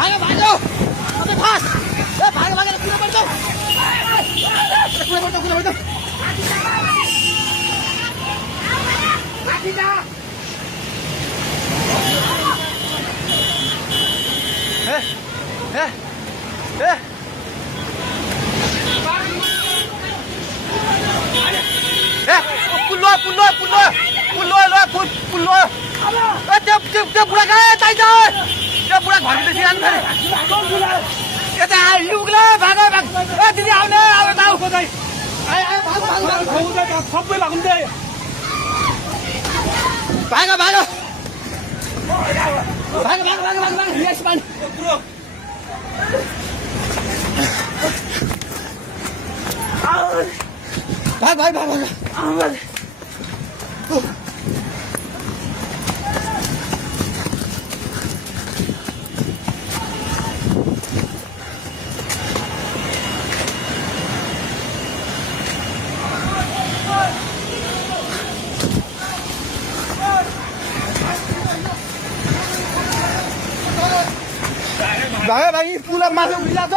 भागो भागो अबे फास ए भागो भागो कुन पर्छ कुन पर्छ माथि जा ए पुल्लो त्यो बुढा कहाँ चाहिन्छ त्यो बुढा घरको सिरान फेरि यता युगले भागो ए दिदी आउने अब ताउ खोदै सबै भाग्दै भागो भागो यस पानी भाग भाइ पुला माथि उभिला छ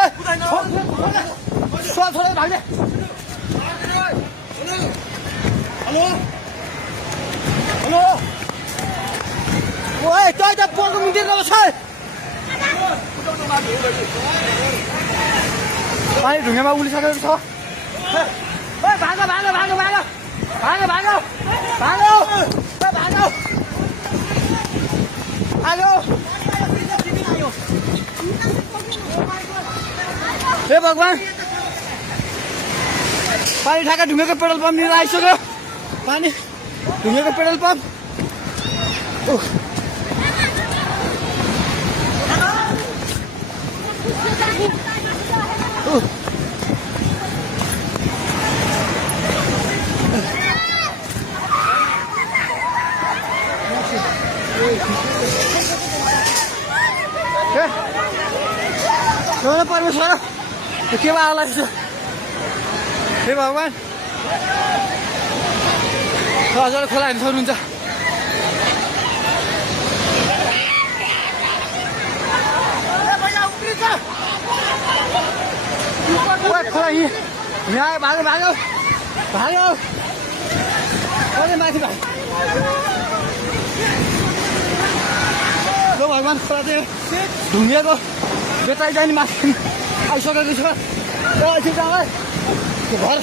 छोडे भाग्ने हेलो ओए तै त पोको मिटिङ गर्छ पानी ढुङ्गामा उलिसकेको छ ओए भागो हे भगवान पानी ठाका ढुङ्गाको पेट्रोल पम्प लिएर आइसक्यो पानी ढुङ्गाको पेट्रोल पम्प परमेश्वर के आला हे भगवान हजुर खोला हेर्नु सक्नुहुन्छ खोला यहाँ भागो माथि भगवान खोला चाहिँ ढुङ्गेको बेताइ जाने माथि आइसकेको छ घर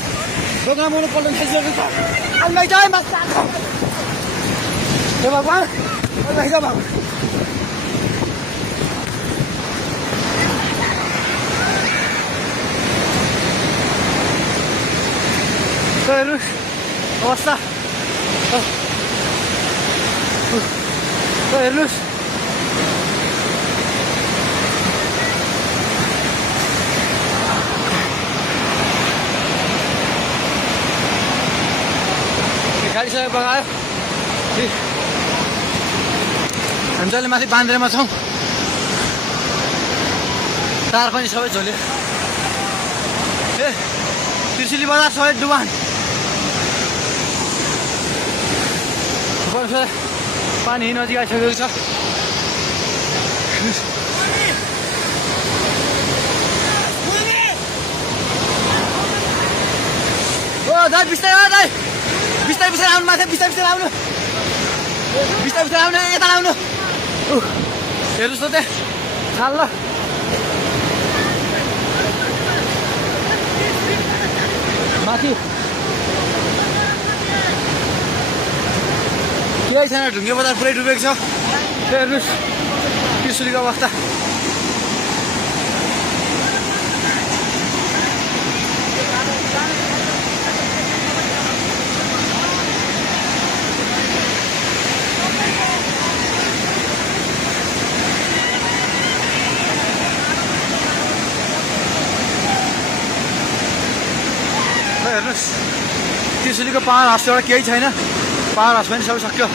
दोकान बनाउनु पल्ट खाइसकेको छ अलमाइ जाए माथि हे भगवान भगवान हेर्नुहोस् अवस्था हेर्नुहोस् गाडी सबै बगायो हामी जहिले माथि बान्द्रेमा छौँ तार पनि सबै झोल्यो ए त्रिशुली बजार सबै डुबान पानी नजिक आइसकेको छ ओ दाइ बिस्तारै आउनु माथि बिस्तारै आउनु यता आउनु हेर्नुहोस् त त्यहाँ खाल ल माथि केही छैन ढुङ्गे बजार पुरै डुबेको छ हेर्नुहोस् त्रिशुलीको अवस्था हेर्नुहोस् त्रिशुलीको पावर हाउस एउटा केही छैन पावर हाउस पनि सबै सक्यो